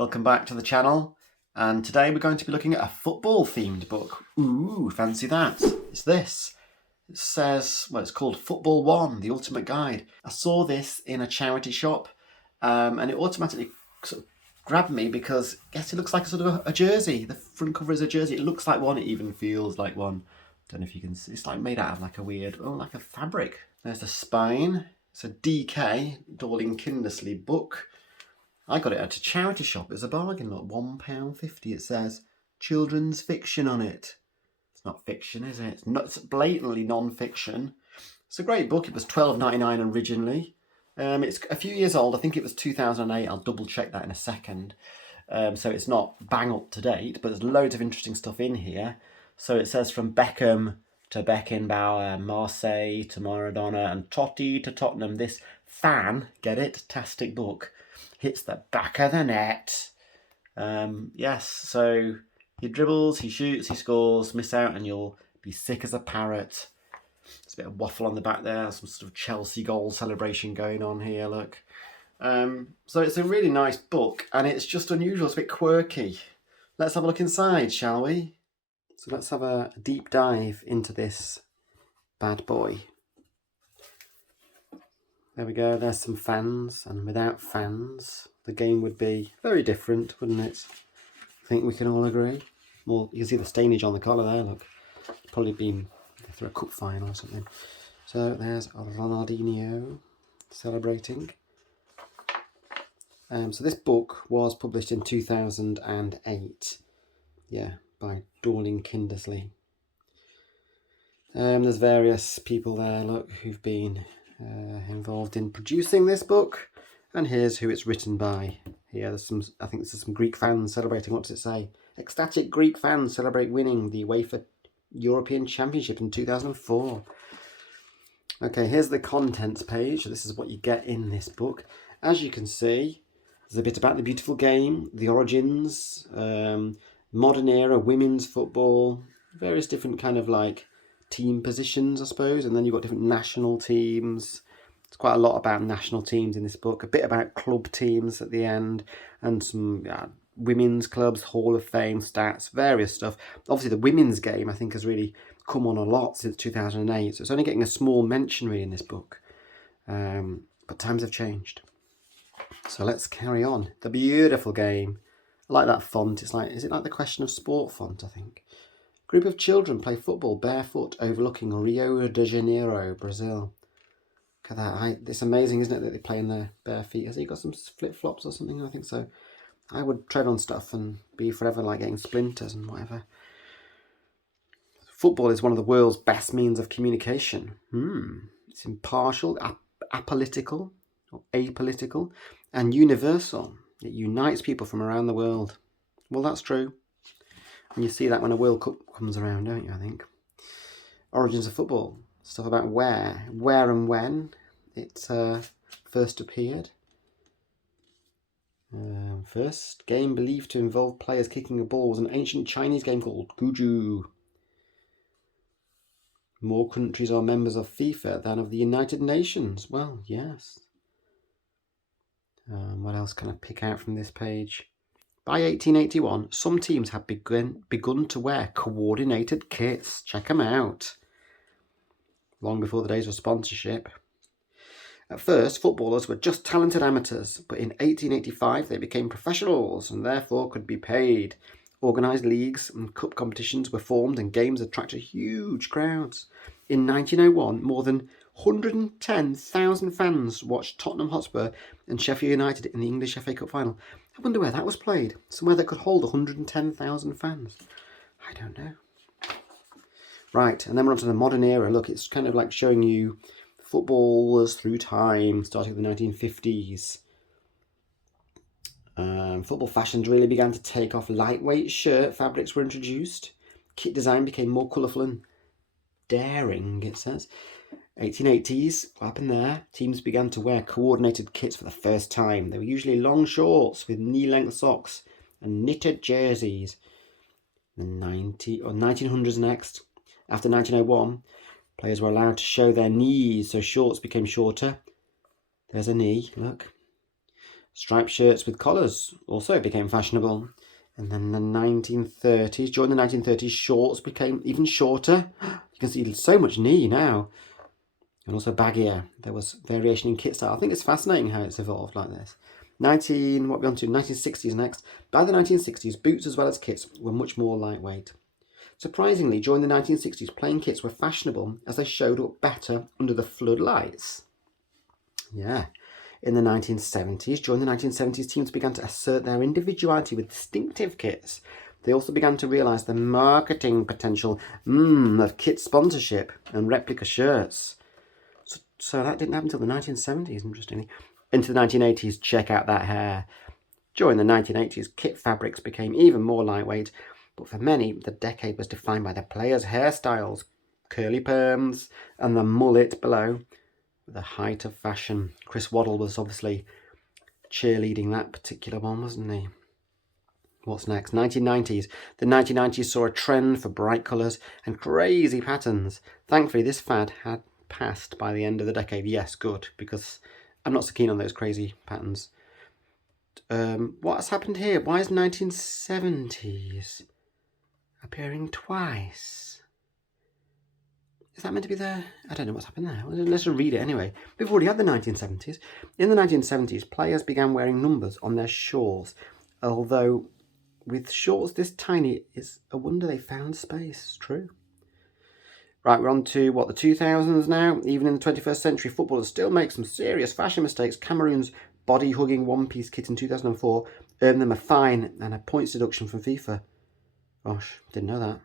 Welcome back to the channel, and today we're going to be looking at a football themed book. Ooh, fancy that. It's this. It says, well, it's called Football 1, the Ultimate Guide. I saw this in a charity shop and it automatically sort of grabbed me because I guess it looks like a sort of a jersey. The front cover is a jersey. It looks like one, it even feels like one. Don't know if you can see, it's like made out of like a weird, like a fabric. There's the spine. It's a DK, Dorling Kindersley book. I got it at a charity shop. It was a bargain, look, £1.50. It says children's fiction on it. It's not fiction, is it? It's blatantly non-fiction. It's a great book. It was £12.99 originally. It's a few years old. I think it was 2008. I'll double check that in a second. So it's not bang up to date, but there's loads of interesting stuff in here. So it says from Beckham to Beckenbauer, Marseille to Maradona, and Totti to Tottenham. This get it, tastic book hits the back of the net. Yes, so he dribbles, he shoots, he scores, miss out, and you'll be sick as a parrot. There's a bit of waffle on the back there, some sort of Chelsea goal celebration going on here, look. So it's a really nice book, and it's just unusual, it's a bit quirky. Let's have a look inside, shall we? So let's have a deep dive into this bad boy. There we go, there's some fans, and without fans, the game would be very different, wouldn't it? I think we can all agree. Well, you can see the stainage on the collar there, look. Probably been through a cup final or something. So there's Ronaldinho celebrating. So this book was published in 2008. Yeah, by Dorling Kindersley. There's various people there, look, who've been involved in producing this book, and here's who it's written by. Here there's some, I think this is some Greek fans celebrating. What does it say? Ecstatic Greek fans celebrate winning the UEFA European Championship in 2004. Okay, here's the contents page. This is what you get in this book. As you can see, there's a bit about the beautiful game, the origins, modern era, women's football, various different kind of like team positions, I suppose, and then you've got different national teams. It's quite a lot about national teams in this book, a bit about club teams at the end, and some women's clubs, Hall of Fame stats, various stuff. Obviously the women's game I think has really come on a lot since 2008, so it's only getting a small mention really in this book, but times have changed. So let's carry on. The beautiful game. I like that font. It's like, is it like the Question of Sport font, I think? Group of children play football barefoot overlooking Rio de Janeiro, Brazil. Look at that. It's amazing, isn't it, that they play in their bare feet. Has he got some flip-flops or something? I think so. I would tread on stuff and be forever like getting splinters and whatever. Football is one of the world's best means of communication. It's impartial, apolitical, or apolitical, and universal. It unites people from around the world. Well, that's true. And you see that when a World Cup comes around, don't you, I think? Origins of football. Stuff about where and when it first appeared. First game believed to involve players kicking a ball was an ancient Chinese game called Guju. More countries are members of FIFA than of the United Nations. Well, yes. What else can I pick out from this page? By 1881, some teams had begun to wear coordinated kits. Check them out. Long before the days of sponsorship. At first, footballers were just talented amateurs, but in 1885 they became professionals and therefore could be paid. Organised leagues and cup competitions were formed and games attracted huge crowds. In 1901, more than 110,000 fans watched Tottenham Hotspur and Sheffield United in the English FA Cup final. I wonder where that was played. Somewhere that could hold 110,000 fans. I don't know. Right, and then we're on to the modern era. Look, it's kind of like showing you footballers through time, starting with the 1950s. Football fashions really began to take off. Lightweight shirt fabrics were introduced. Kit design became more colourful and daring, it says. 1880s, what happened there? Teams began to wear coordinated kits for the first time. They were usually long shorts with knee-length socks and knitted jerseys. The 1900s next. After 1901, players were allowed to show their knees, so shorts became shorter. There's a knee, look. Striped shirts with collars also became fashionable. And then the 1930s, during the 1930s, shorts became even shorter. You can see so much knee now. And also baggier. There was variation in kit style. I think it's fascinating how it's evolved like this. What are we on to? 1960s next. By the 1960s, boots as well as kits were much more lightweight. Surprisingly, during the 1960s, plain kits were fashionable as they showed up better under the floodlights. Yeah. In the 1970s, during the 1970s, teams began to assert their individuality with distinctive kits. They also began to realise the marketing potential of kit sponsorship and replica shirts. So that didn't happen until the 1970s, interestingly. Into the 1980s, check out that hair. During the 1980s, kit fabrics became even more lightweight, but for many, the decade was defined by the players' hairstyles, curly perms, and the mullet below. The height of fashion. Chris Waddle was obviously cheerleading that particular one, wasn't he? What's next? 1990s. The 1990s saw a trend for bright colours and crazy patterns. Thankfully, this fad had passed by the end of the decade. Yes, good, because I'm not so keen on those crazy patterns. What's happened here? Why is 1970s appearing twice? Is that meant to be there? I don't know what's happened there. Let's just read it anyway. We've already had the 1970s. In the 1970s, players began wearing numbers on their shawls. Although, with shorts this tiny, it's a wonder they found space. True. Right, we're on to, the 2000s now. Even in the 21st century, footballers still make some serious fashion mistakes. Cameroon's body-hugging one-piece kit in 2004 earned them a fine and a points deduction from FIFA. Gosh, didn't know that.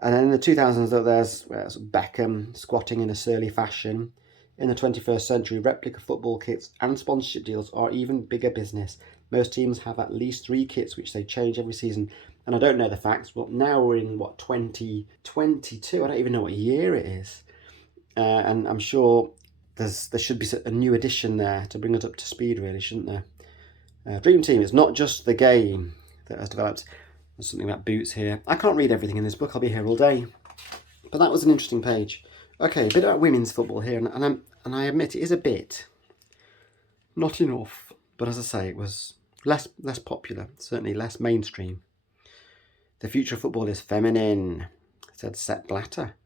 And then in the 2000s, there's Beckham squatting in a surly fashion. In the 21st century, replica football kits and sponsorship deals are even bigger business. Most teams have at least 3 kits, which they change every season. And I don't know the facts, but now we're in, 2022? I don't even know what year it is. And I'm sure there should be a new edition there to bring us up to speed, really, shouldn't there? Dream Team is not just the game that has developed. There's something about boots here. I can't read everything in this book. I'll be here all day. But that was an interesting page. Okay, a bit about women's football here. And I admit it is a bit. Not enough. But as I say, it was less popular. Certainly less mainstream. The future of football is feminine, said Sepp Blatter.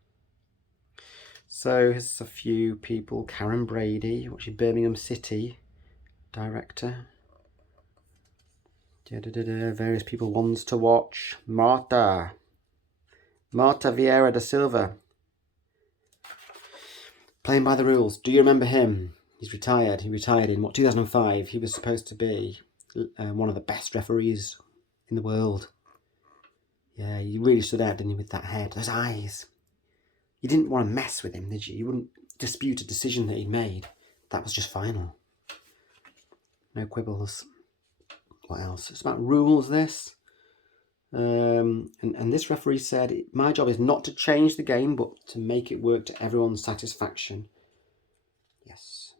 So here's a few people. Karen Brady, watching Birmingham City, director. Various people, ones to watch. Marta Vieira da Silva. Playing by the rules. Do you remember him? He's retired. He retired in 2005. He was supposed to be one of the best referees in the world. Yeah, he really stood out, didn't he, with that head, those eyes. You didn't want to mess with him, did you? You wouldn't dispute a decision that he'd made. That was just final. No quibbles. What else? It's about rules, this. And this referee said, my job is not to change the game, but to make it work to everyone's satisfaction. Yes.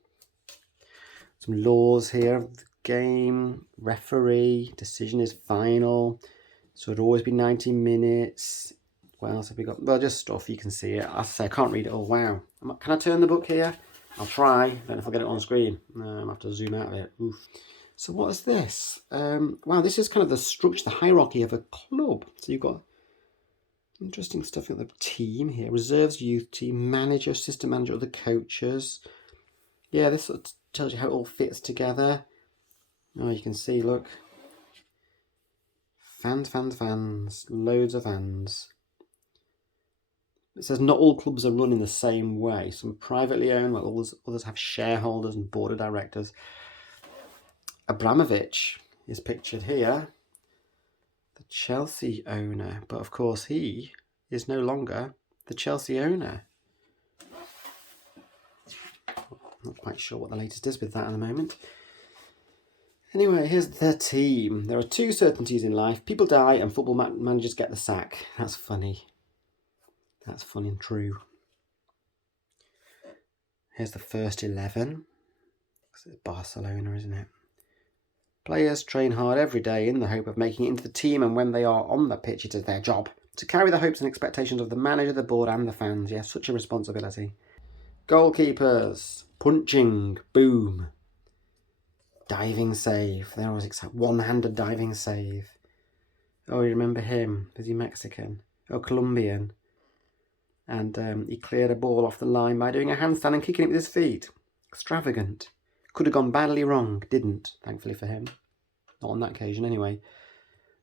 Some laws here of the game. Referee, decision is final. So it'd always be 90 minutes. What else have we got? Well, just stuff, you can see it. As I say, I can't read it all. Wow. Can I turn the book here? I'll try. Don't know if I'll get it on screen. I'll have to zoom out of it. Oof. So what is this? Wow, this is kind of the structure, the hierarchy of a club. So you've got interesting stuff at the team here. Reserves, youth team, manager, assistant manager, other coaches. Yeah, this sort of tells you how it all fits together. Oh, you can see, look. Fans. Loads of fans. It says not all clubs are run in the same way. Some privately owned, while others have shareholders and board of directors. Abramovich is pictured here. The Chelsea owner. But of course he is no longer the Chelsea owner. Not quite sure what the latest is with that at the moment. Anyway, here's the team. There are 2 certainties in life. People die and football managers get the sack. That's funny. That's funny and true. Here's the first 11. It's Barcelona, isn't it? Players train hard every day in the hope of making it into the team, and when they are on the pitch, it is their job to carry the hopes and expectations of the manager, the board and the fans. Yes, such a responsibility. Goalkeepers. Punching. Boom. Diving save. There was a one-handed diving save. Oh, you remember him? Was he Mexican? Oh, Colombian. And he cleared a ball off the line by doing a handstand and kicking it with his feet. Extravagant. Could have gone badly wrong. Didn't, thankfully for him. Not on that occasion, anyway.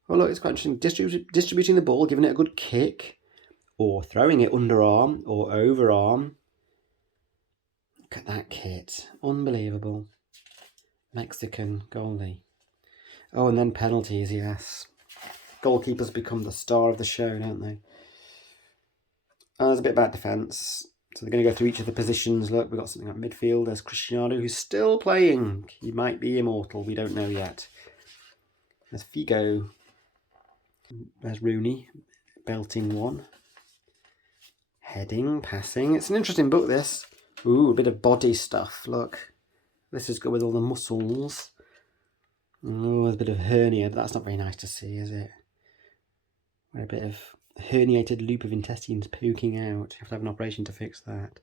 Oh, look, it's quite interesting. Distributing the ball, giving it a good kick, or throwing it underarm or overarm. Look at that kit. Unbelievable. Mexican goalie. Oh, and then penalties, yes. Goalkeepers become the star of the show, don't they? Oh, there's a bit about defence. So they're going to go through each of the positions. Look, we've got something like midfield. There's Cristiano, who's still playing. He might be immortal. We don't know yet. There's Figo. There's Rooney. Belting one. Heading, passing. It's an interesting book, this. Ooh, a bit of body stuff. Look. This is good with all the muscles. Oh, there's a bit of hernia. That's not very nice to see, is it? Where a bit of herniated loop of intestines poking out. You have to have an operation to fix that.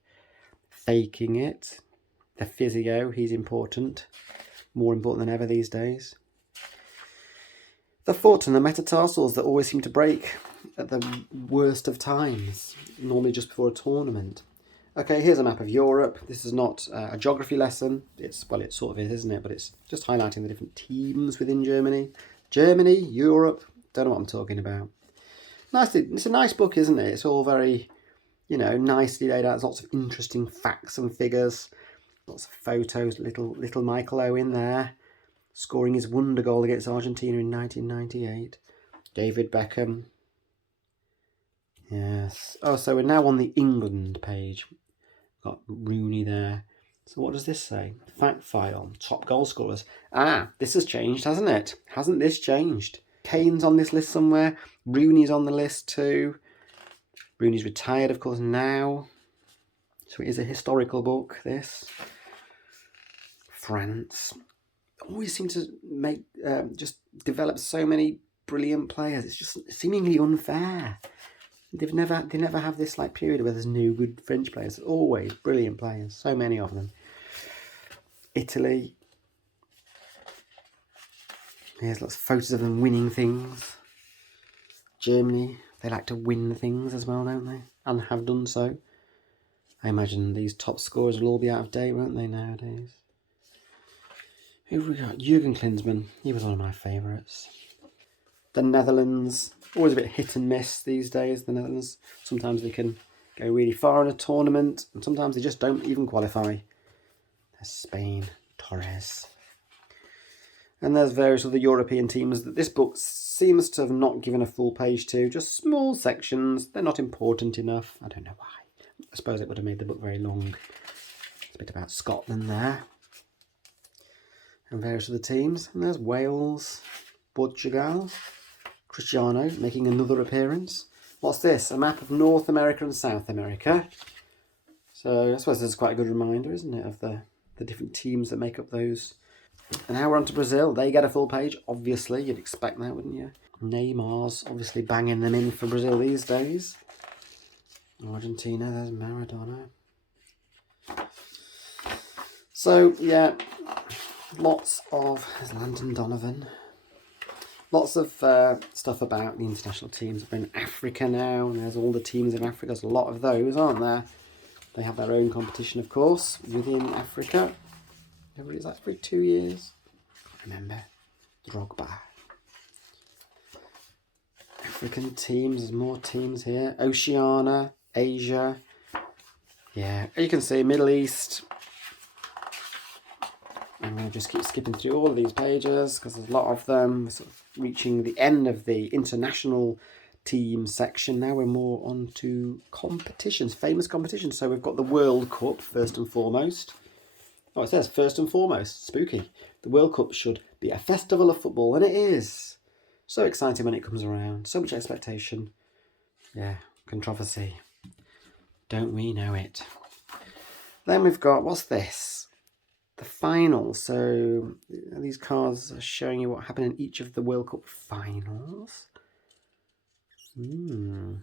Faking it. The physio, he's important. More important than ever these days. The foot and the metatarsals that always seem to break at the worst of times. Normally just before a tournament. Okay, here's a map of Europe. This is not a geography lesson. Well, it sort of is, isn't it? But it's just highlighting the different teams within Germany. Germany, Europe, don't know what I'm talking about. It's a nice book, isn't it? It's all very, nicely laid out. There's lots of interesting facts and figures. Lots of photos. Little Michael Owen there, scoring his wonder goal against Argentina in 1998. David Beckham. Yes. Oh, so we're now on the England page. Got Rooney there. So what does this say? Fact file. Top goal scorers. Ah, this has changed, hasn't it? Hasn't this changed? Kane's on this list somewhere. Rooney's on the list too. Rooney's retired, of course, now. So it is a historical book, this. France. Always seem to just develop so many brilliant players. It's just seemingly unfair. They never have this period where there's no good French players. Always brilliant players. So many of them. Italy. Here's lots of photos of them winning things. Germany. They like to win things as well, don't they? And have done so. I imagine these top scorers will all be out of date, won't they, nowadays? Who have we got? Jurgen Klinsmann. He was one of my favourites. The Netherlands. Always a bit hit and miss these days, the Netherlands. Sometimes they can go really far in a tournament, and sometimes they just don't even qualify. There's Spain, Torres. And there's various other European teams that this book seems to have not given a full page to. Just small sections. They're not important enough. I don't know why. I suppose it would have made the book very long. It's a bit about Scotland there. And various other teams. And there's Wales, Portugal. Cristiano making another appearance. What's this? A map of North America and South America. So I suppose this is quite a good reminder, isn't it, of the different teams that make up those. And now we're on to Brazil. They get a full page, obviously. You'd expect that, wouldn't you? Neymar's obviously banging them in for Brazil these days. Argentina, there's Maradona. So, yeah, there's Landon Donovan. Lots of stuff about the international teams. We're in Africa now, and there's all the teams in Africa. There's a lot of those, aren't there? They have their own competition, of course, within Africa. Is that every 2 years? I can't remember. Drogba. African teams, there's more teams here. Oceania, Asia. Yeah, you can see Middle East. I'm going to just keep skipping through all of these pages because there's a lot of them. We're sort of reaching the end of the international team section. Now we're more on to competitions, famous competitions. So we've got the World Cup first and foremost. Oh, it says first and foremost. Spooky. The World Cup should be a festival of football, and it is. So exciting when it comes around. So much expectation. Yeah, controversy. Don't we know it? Then we've got, what's this? The final. So these cards are showing you what happened in each of the World Cup finals. And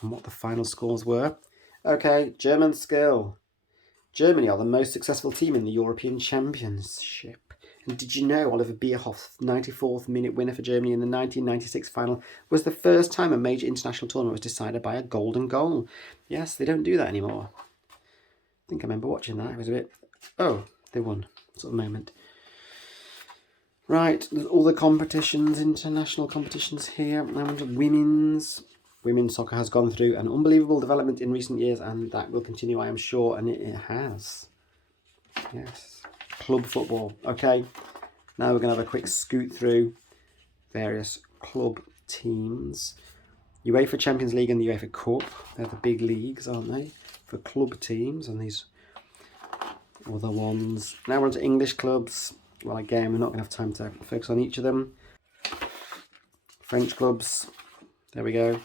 what the final scores were. Okay, German skill. Germany are the most successful team in the European Championship. And did you know Oliver Bierhoff's 94th minute winner for Germany in the 1996 final was the first time a major international tournament was decided by a golden goal? Yes, they don't do that anymore. I think I remember watching that. It was a bit, oh, they won, sort of moment. Right, there's all the competitions, international competitions here. And women's soccer has gone through an unbelievable development in recent years, and that will continue, I am sure, and it has. Yes. Club football. Okay, now we're going to have a quick scoot through various club teams. UEFA Champions League and the UEFA Cup. They're the big leagues, aren't they? For club teams, and these other ones. Now we're on to English clubs. Well, again, we're not going to have time to focus on each of them. French clubs. There we go.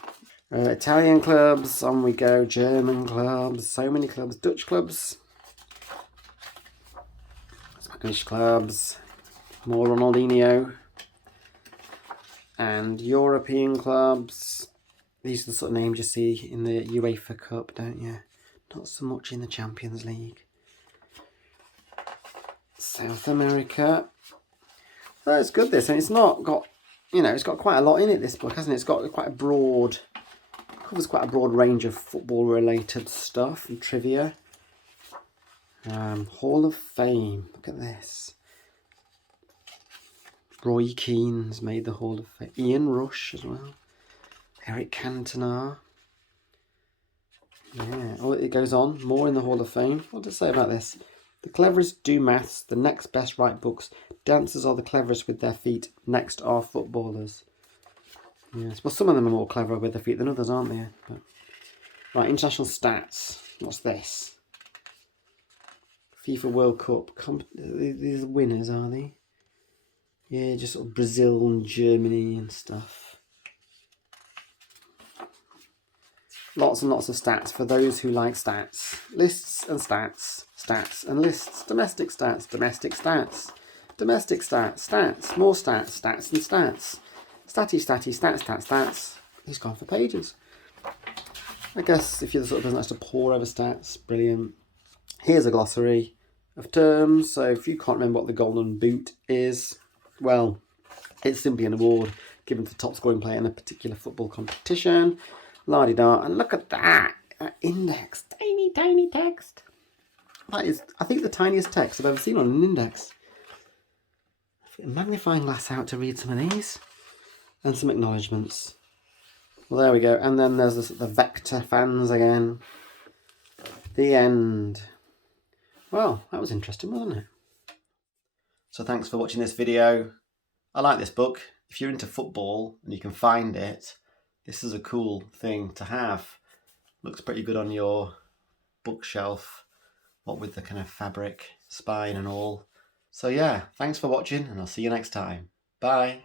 Italian clubs. On we go. German clubs. So many clubs. Dutch clubs. Spanish clubs. More Ronaldinho. And European clubs. These are the sort of names you see in the UEFA Cup, don't you? Not so much in the Champions League. South America. So it's good, this, and it's not got, you know, it's got quite a lot in it, this book, hasn't it? It's got quite a broad, covers quite a broad range of football related stuff and trivia. Hall of Fame. Look at this. Roy Keane's made the Hall of Fame. Ian Rush as well. Eric Cantona. Yeah. Oh, it goes on. More in the Hall of Fame. What does it say about this? The cleverest do maths. The next best write books. Dancers are the cleverest with their feet. Next are footballers. Yes. Well, some of them are more clever with their feet than others, aren't they? But... Right. International stats. What's this? FIFA World Cup. These are winners, are they? Yeah, just sort of Brazil and Germany and stuff. Lots and lots of stats for those who like stats. Lists and stats. Stats and lists. Domestic stats. Domestic stats. Domestic stats. Stats. More stats. Stats and stats. Statty, statty, stats, stats, stats. He's gone for pages. I guess if you're the sort of person that has to pore over stats, brilliant. Here's a glossary of terms. So if you can't remember what the Golden Boot is, well, it's simply an award given to the top scoring player in a particular football competition. La-di-da. And look at that. That index. Tiny, tiny text. That is, I think, the tiniest text I've ever seen on an index. I'll get a magnifying glass out to read some of these. And some acknowledgements. Well, there we go. And then there's the Vector fans again. The end. Well, that was interesting, wasn't it? So thanks for watching this video. I like this book. If you're into football and you can find it, this is a cool thing to have. Looks pretty good on your bookshelf, what with the kind of fabric spine and all. So yeah, thanks for watching, and I'll see you next time. Bye.